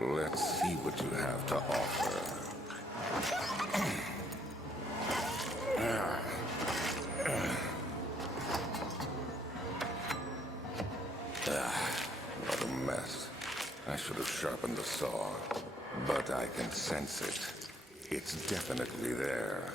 Let's see what you have to offer. What a mess. I should have sharpened the saw, but I can sense it. It's definitely there.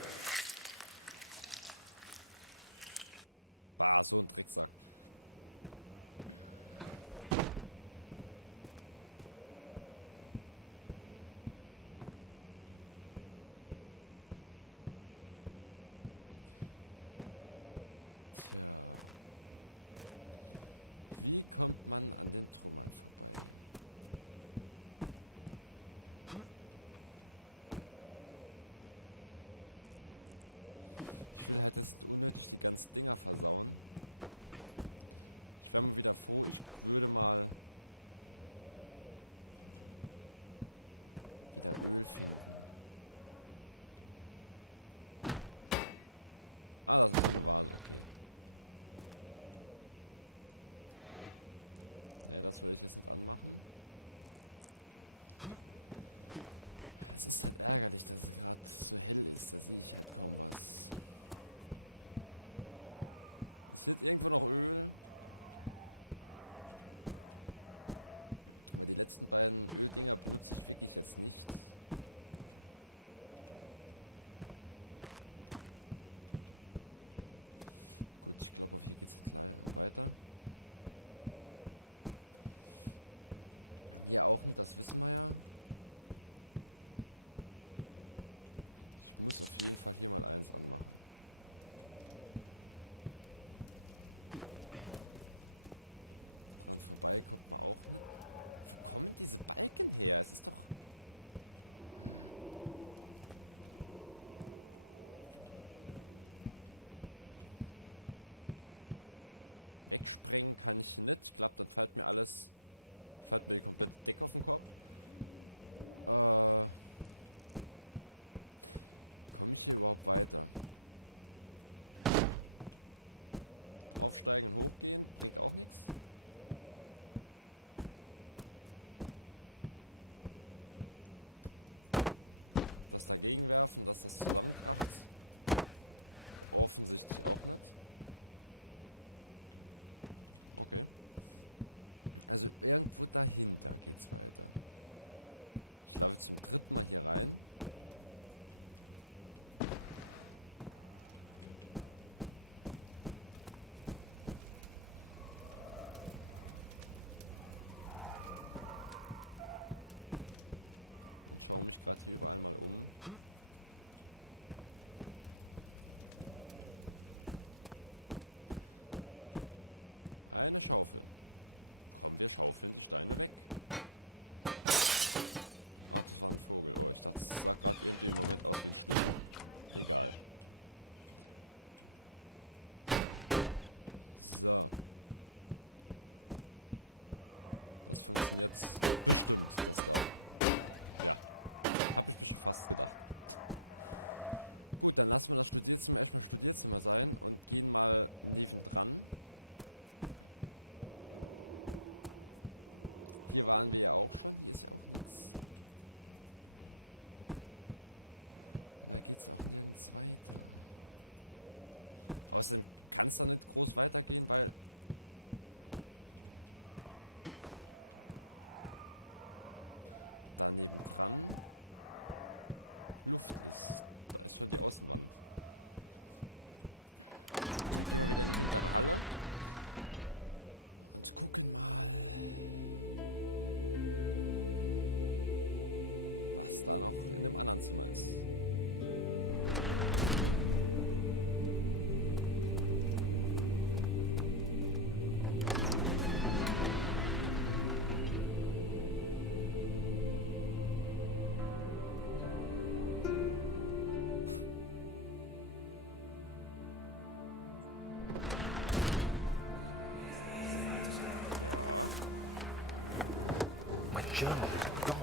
journal is gone.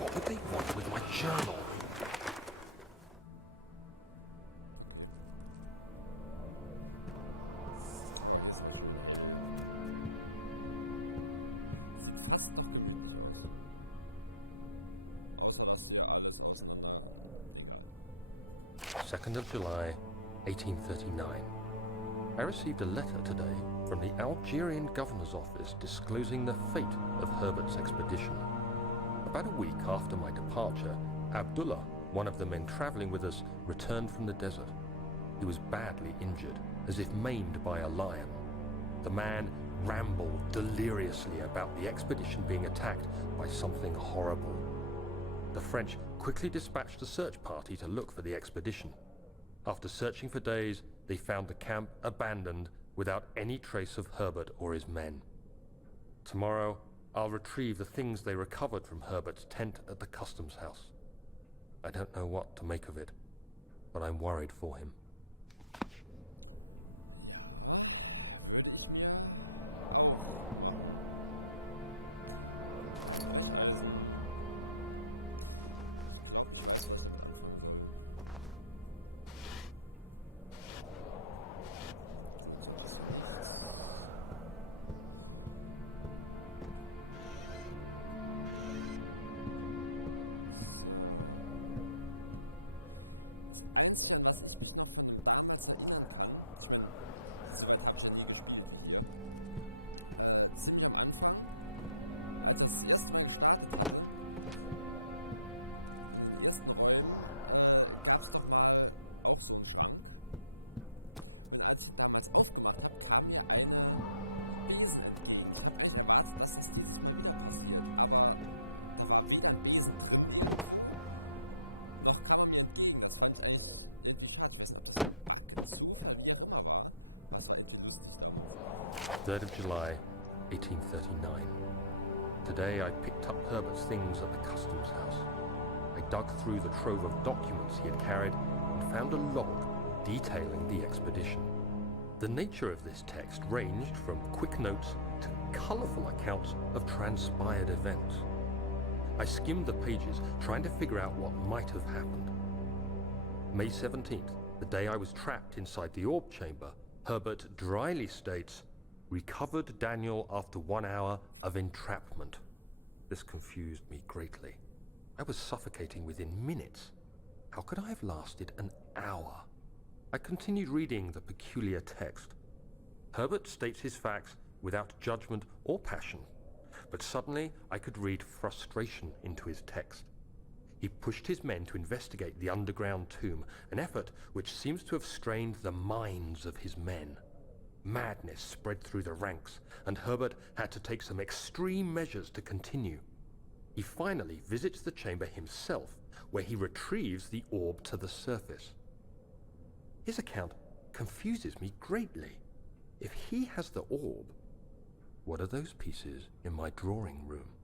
What would they want with my journal? 2nd of July, 1839. I received a letter today from the Algerian governor's office disclosing the fate of Herbert's expedition. About a week after my departure, Abdullah, one of the men traveling with us, returned from the desert. He was badly injured, as if maimed by a lion. The man rambled deliriously about the expedition being attacked by something horrible. The French quickly dispatched a search party to look for the expedition. After searching for days, they found the camp abandoned without any trace of Herbert or his men. Tomorrow, I'll retrieve the things they recovered from Herbert's tent at the customs house. I don't know what to make of it, but I'm worried for him. Third of July, 1839. Today I picked up Herbert's things at the customs house. I dug through the trove of documents he had carried and found a log detailing the expedition. The nature of this text ranged from quick notes to colourful accounts of transpired events. I skimmed the pages, trying to figure out what might have happened. May 17th, the day I was trapped inside the orb chamber, Herbert dryly states, "Recovered Daniel after 1 hour of entrapment." This confused me greatly. I was suffocating within minutes. How could I have lasted an hour? I continued reading the peculiar text. Herbert states his facts without judgment or passion, but suddenly I could read frustration into his text. He pushed his men to investigate the underground tomb, an effort which seems to have strained the minds of his men. Madness spread through the ranks, and Herbert had to take some extreme measures to continue. He finally visits the chamber himself, where he retrieves the orb to the surface. His account confuses me greatly. If he has the orb, what are those pieces in my drawing room?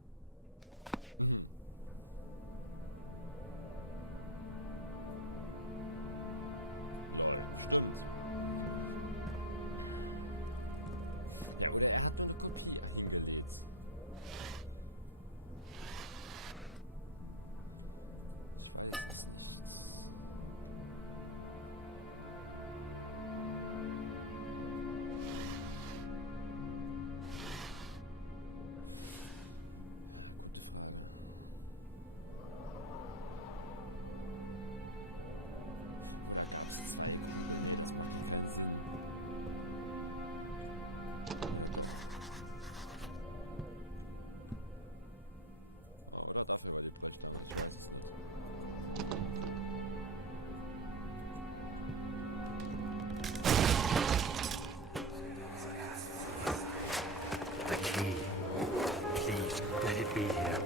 Be here.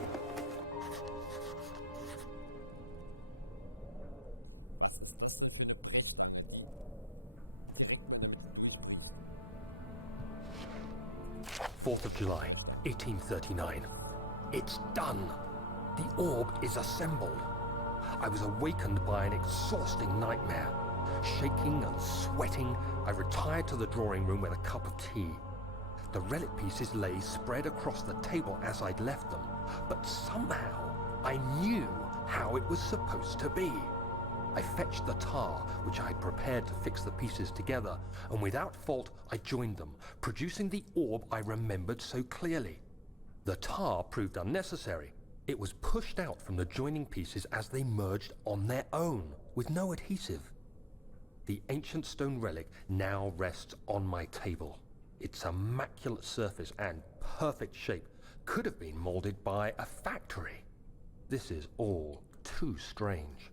Fourth of July, 1839. It's done. The orb is assembled. I was awakened by an exhausting nightmare. Shaking and sweating, I retired to the drawing room with a cup of tea. The relic pieces lay spread across the table as I'd left them, but somehow I knew how it was supposed to be. I fetched the tar, which I had prepared to fix the pieces together, and without fault I joined them, producing the orb I remembered so clearly. The tar proved unnecessary. It was pushed out from the joining pieces as they merged on their own, with no adhesive. The ancient stone relic now rests on my table. Its immaculate surface and perfect shape could have been molded by a factory. This is all too strange.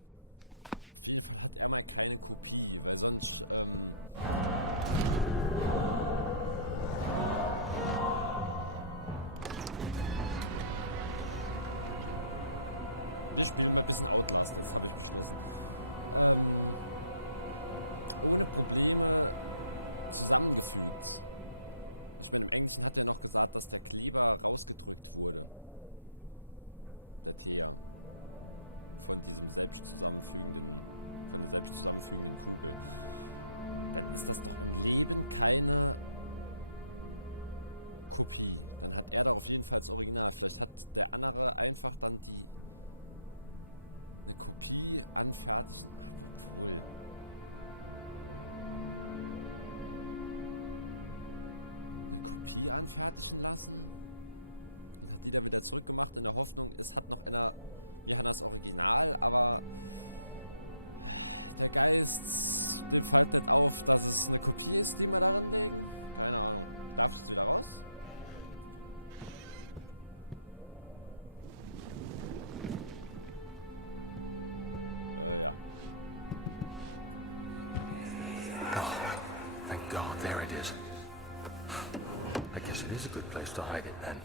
God, there it is. I guess it is a good place to hide it then.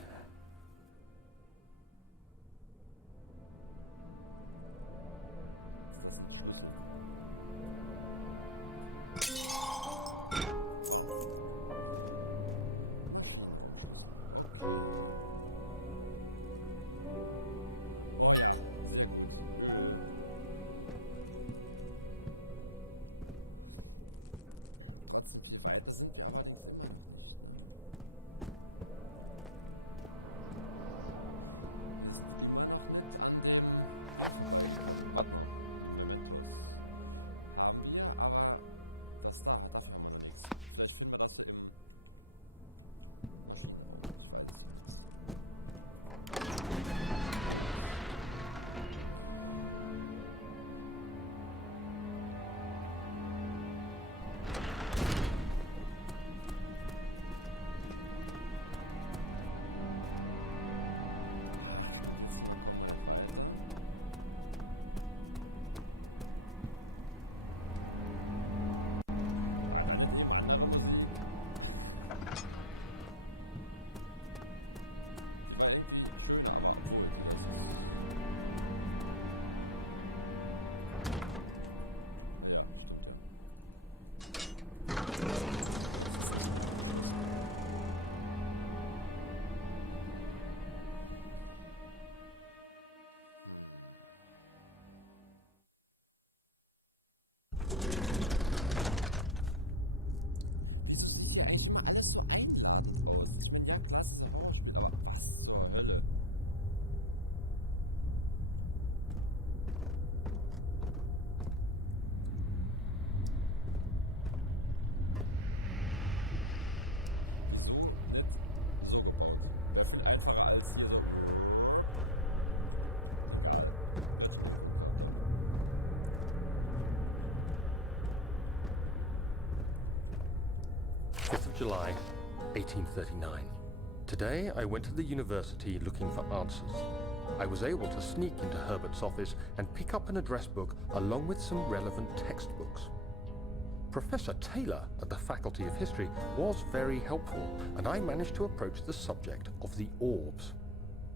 July, 1839. Today, I went to the university looking for answers. I was able to sneak into Herbert's office and pick up an address book along with some relevant textbooks. Professor Taylor at the Faculty of History was very helpful, and I managed to approach the subject of the orbs.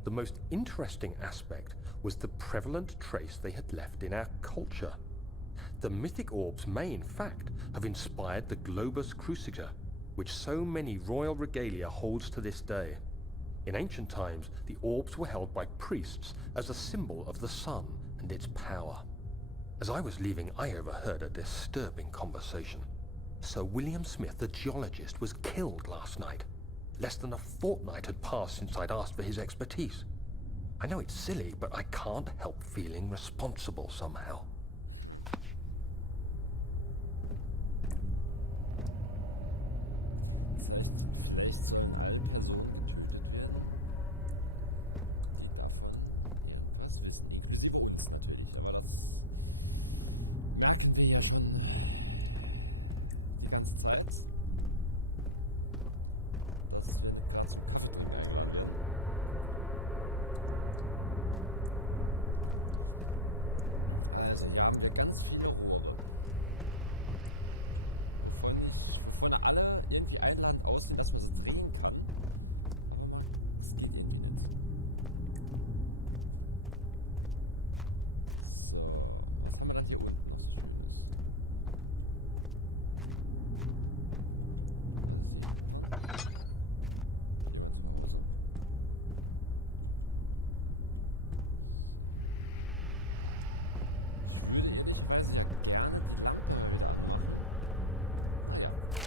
The most interesting aspect was the prevalent trace they had left in our culture. The mythic orbs may, in fact, have inspired the globus cruciger, which so many royal regalia holds to this day. In ancient times, the orbs were held by priests as a symbol of the sun and its power. As I was leaving, I overheard a disturbing conversation. Sir William Smith, the geologist, was killed last night. Less than a fortnight had passed since I'd asked for his expertise. I know it's silly, but I can't help feeling responsible somehow.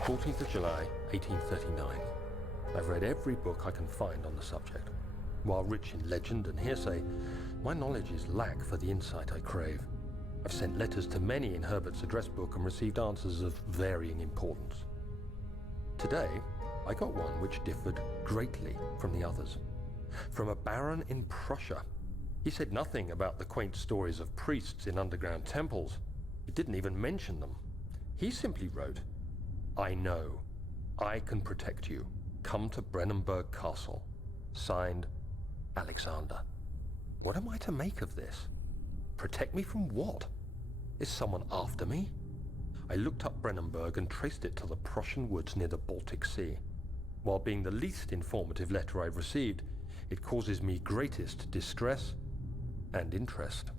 14th of July, 1839. I've read every book I can find on the subject. While rich in legend and hearsay, my knowledge is lack for the insight I crave. I've sent letters to many in Herbert's address book and received answers of varying importance. Today, I got one which differed greatly from the others. From a baron in Prussia. He said nothing about the quaint stories of priests in underground temples. He didn't even mention them. He simply wrote, "I know. I can protect you. Come to Brennenburg Castle." Signed, Alexander. What am I to make of this? Protect me from what? Is someone after me? I looked up Brennenburg and traced it to the Prussian woods near the Baltic Sea. While being the least informative letter I've received, it causes me greatest distress and interest.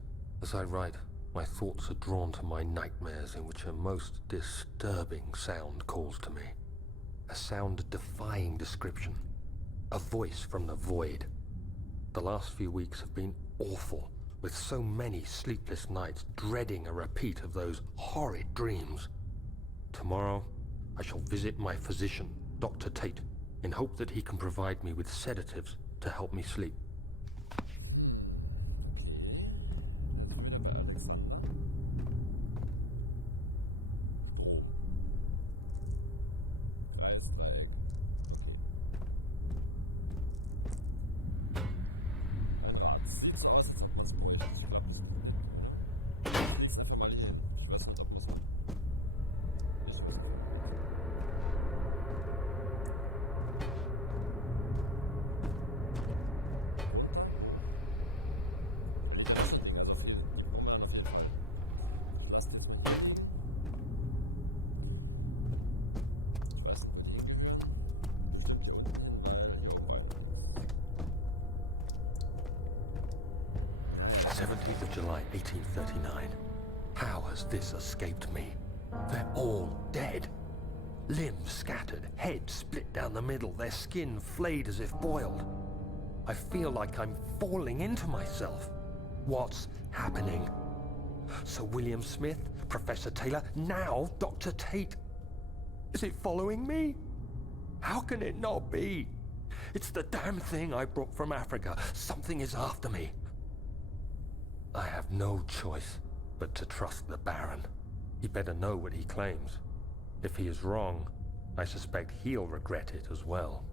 As I write, my thoughts are drawn to my nightmares in which a most disturbing sound calls to me. A sound defying description. A voice from the void. The last few weeks have been awful, with so many sleepless nights dreading a repeat of those horrid dreams. Tomorrow, I shall visit my physician, Dr. Tate, in hope that he can provide me with sedatives to help me sleep. July 1839. How has this escaped me? They're all dead. Limbs scattered, heads split down the middle, their skin flayed as if boiled. I feel like I'm falling into myself. What's happening? Sir William Smith, Professor Taylor, now Dr. Tate. Is it following me? How can it not be? It's the damn thing I brought from Africa. Something is after me. I have no choice but to trust the Baron. He better know what he claims. If he is wrong, I suspect he'll regret it as well.